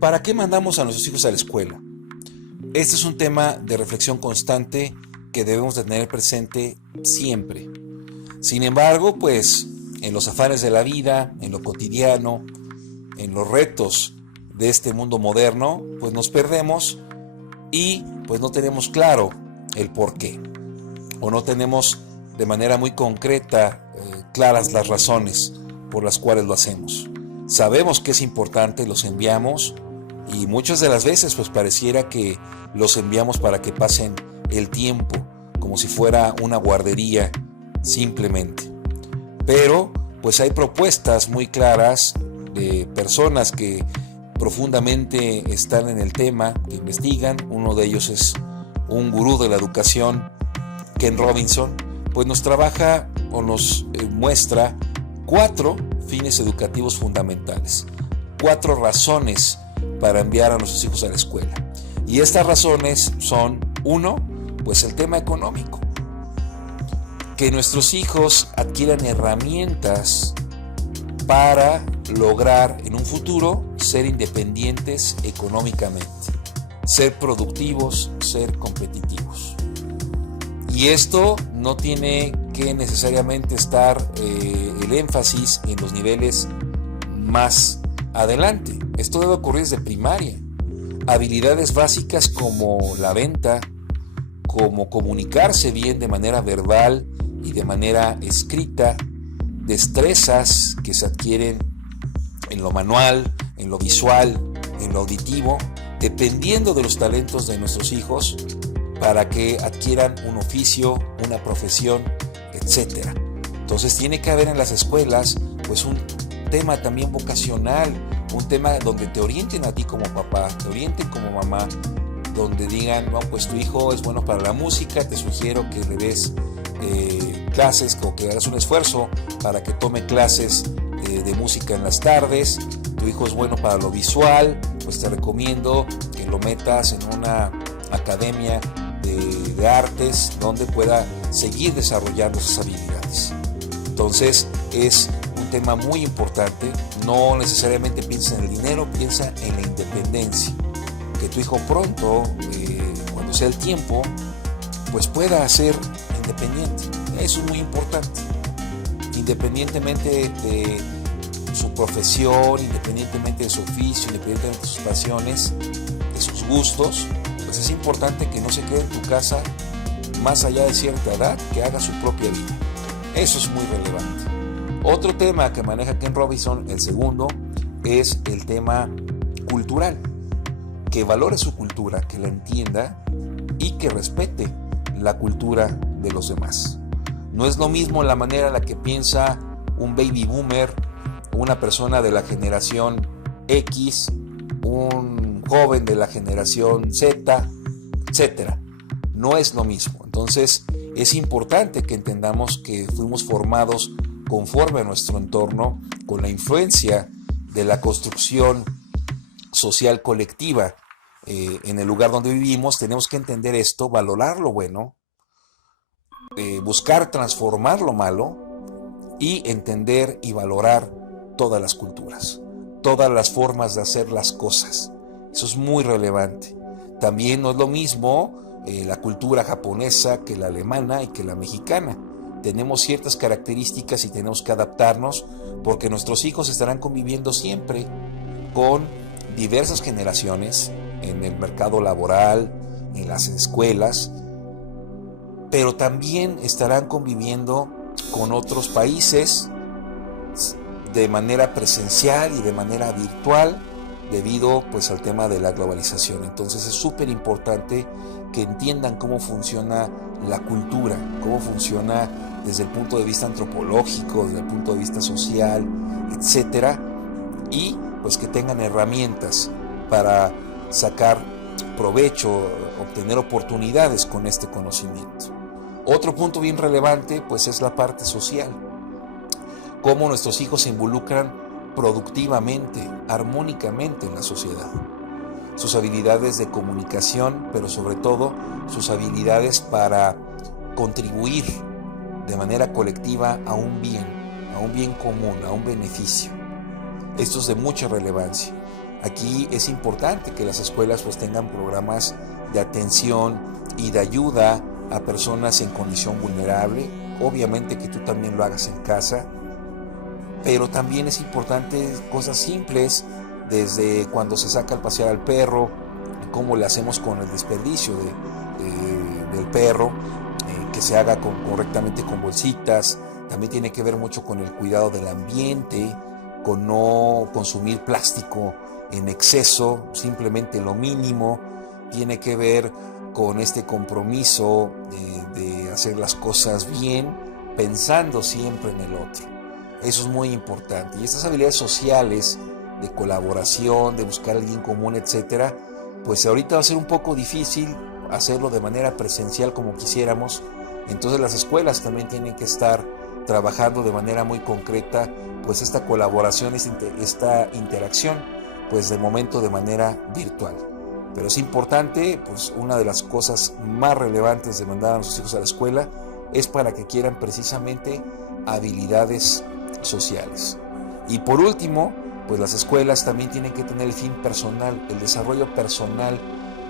¿Para qué mandamos a nuestros hijos a la escuela? Este es un tema de reflexión constante que debemos de tener presente siempre. Sin embargo, pues en los afanes de la vida, en lo cotidiano, en los retos de este mundo moderno, pues nos perdemos y pues no tenemos claro el por qué, o no tenemos de manera muy concreta claras las razones por las cuales lo hacemos. Sabemos que es importante, los enviamos, y muchas de las veces pues pareciera que los enviamos para que pasen el tiempo como si fuera una guardería simplemente. Pero pues hay propuestas muy claras de personas que profundamente están en el tema, que investigan. Uno de ellos es un gurú de la educación, Ken Robinson, pues nos trabaja o nos muestra 4 fines educativos fundamentales, 4 razones para enviar a nuestros hijos a la escuela. Y estas razones son: 1, pues el tema económico. Que nuestros hijos adquieran herramientas para lograr en un futuro ser independientes económicamente, ser productivos, ser competitivos. Y esto no tiene que necesariamente estar el énfasis en los niveles más adelante. Esto debe ocurrir desde primaria. Habilidades básicas como la venta, como comunicarse bien de manera verbal y de manera escrita, destrezas que se adquieren en lo manual, en lo visual, en lo auditivo, dependiendo de los talentos de nuestros hijos, para que adquieran un oficio, una profesión, etc. Entonces tiene que haber en las escuelas pues un tema también vocacional, un tema donde te orienten a ti como papá, te orienten como mamá, donde digan, no, pues tu hijo es bueno para la música, te sugiero que le des clases, o que hagas un esfuerzo para que tome clases de música en las tardes. Tu hijo es bueno para lo visual, pues te recomiendo que lo metas en una academia de artes donde pueda seguir desarrollando esas habilidades. Entonces es un tema muy importante. No necesariamente piensa en el dinero, piensa en la independencia, que tu hijo pronto, cuando sea el tiempo, pues pueda ser independiente. Eso es muy importante, independientemente de su profesión, independientemente de su oficio, independientemente de sus pasiones, de sus gustos. Pues es importante que no se quede en tu casa más allá de cierta edad, que haga su propia vida. Eso es muy relevante. Otro tema que maneja Ken Robinson, el segundo, es el tema cultural. Que valore su cultura, que la entienda y que respete la cultura de los demás. No es lo mismo la manera en la que piensa un baby boomer, una persona de la generación X, un joven de la generación Z, etc. No es lo mismo. Entonces es importante que entendamos que fuimos formados conforme a nuestro entorno, con la influencia de la construcción social colectiva en el lugar donde vivimos. Tenemos que entender esto, valorar lo bueno, buscar transformar lo malo y entender y valorar todas las culturas, todas las formas de hacer las cosas. Eso es muy relevante. También no es lo mismo la cultura japonesa que la alemana y que la mexicana. Tenemos ciertas características y tenemos que adaptarnos, porque nuestros hijos estarán conviviendo siempre con diversas generaciones en el mercado laboral, en las escuelas, pero también estarán conviviendo con otros países de manera presencial y de manera virtual, debido pues al tema de la globalización. Entonces es súper importante que entiendan cómo funciona la cultura, cómo funciona desde el punto de vista antropológico, desde el punto de vista social, etcétera, y pues que tengan herramientas para sacar provecho, obtener oportunidades con este conocimiento. Otro punto bien relevante pues es la parte social. Cómo nuestros hijos se involucran productivamente, armónicamente en la sociedad. Sus habilidades de comunicación, pero sobre todo sus habilidades para contribuir de manera colectiva a un bien común, a un beneficio. Esto es de mucha relevancia. Aquí es importante que las escuelas pues tengan programas de atención y de ayuda a personas en condición vulnerable. Obviamente que tú también lo hagas en casa, pero también es importante cosas simples, desde cuando se saca a pasear al perro, cómo le hacemos con el desperdicio del perro, que se haga correctamente con bolsitas. También tiene que ver mucho con el cuidado del ambiente, con no consumir plástico en exceso, simplemente lo mínimo. Tiene que ver con este compromiso de hacer las cosas bien, pensando siempre en el otro. Eso es muy importante. Y estas habilidades sociales de colaboración, de buscar el bien común, etcétera, pues ahorita va a ser un poco difícil hacerlo de manera presencial como quisiéramos. Entonces las escuelas también tienen que estar trabajando de manera muy concreta pues esta colaboración, esta interacción, pues de momento de manera virtual. Pero es importante, pues una de las cosas más relevantes de mandar a nuestros hijos a la escuela es para que quieran precisamente habilidades sociales. Y por último, pues las escuelas también tienen que tener el fin personal, el desarrollo personal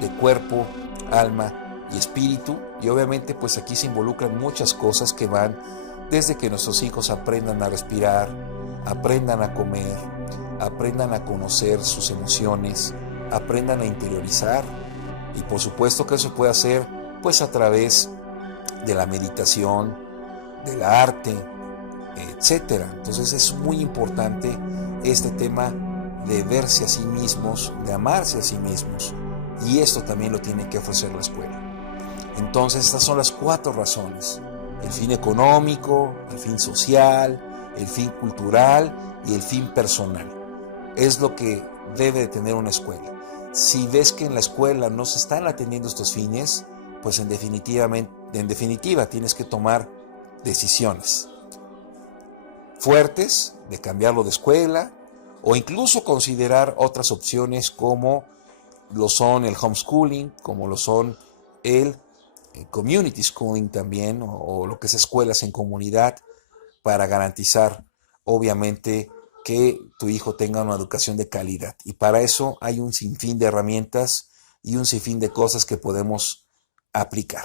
de cuerpo, alma y espíritu. Y obviamente pues aquí se involucran muchas cosas que van desde que nuestros hijos aprendan a respirar, aprendan a comer, aprendan a conocer sus emociones, aprendan a interiorizar. Y por supuesto que eso puede hacer pues a través de la meditación, del arte, etcétera. Entonces es muy importante este tema de verse a sí mismos, de amarse a sí mismos, y esto también lo tiene que ofrecer la escuela. Entonces estas son las 4 razones: el fin económico, el fin social, el fin cultural y el fin personal. Es lo que debe de tener una escuela. Si ves que en la escuela no se están atendiendo estos fines, pues en definitiva tienes que tomar decisiones fuertes de cambiarlo de escuela, o incluso considerar otras opciones como lo son el homeschooling, como lo son el community schooling también, o lo que es escuelas en comunidad, para garantizar obviamente que tu hijo tenga una educación de calidad. Y para eso hay un sinfín de herramientas y un sinfín de cosas que podemos aplicar.